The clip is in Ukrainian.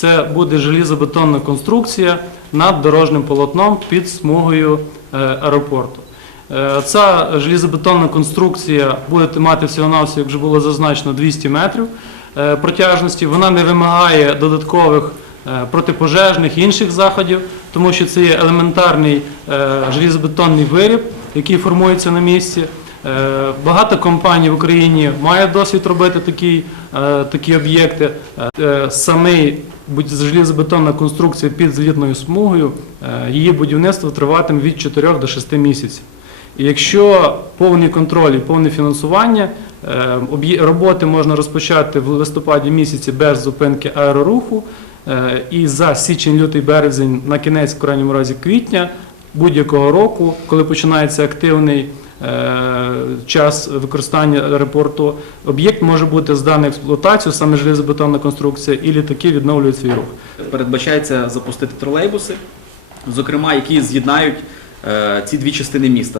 Це буде желізобетонна конструкція над дорожнім полотном під смугою е, аеропорту. Е, Ця желізобетонна конструкція буде мати всього-навсього, як вже було зазначено, 200 метрів е, протяжності. Вона не вимагає додаткових протипожежних інших заходів, тому що це є елементарний желізобетонний виріб, який формується на місці. Е, Багато компаній в Україні мають досвід робити такі, е, такі об'єкти. Е, будь- желізобетонна конструкція під злітною смугою, її будівництво триватиме від 4 до 6 місяців. І якщо повний контроль і повне фінансування, роботи можна розпочати в листопаді місяці без зупинки аероруху, і за січень, лютий, березень, на кінець, в крайньому разі, квітня будь-якого року, коли починається активний час використання аеропорту, об'єкт може бути зданий експлуатацію, саме железобетонна конструкція, і літаки відновлюють свій рух. Передбачається запустити тролейбуси, зокрема, які з'єднають е, ці дві частини міста.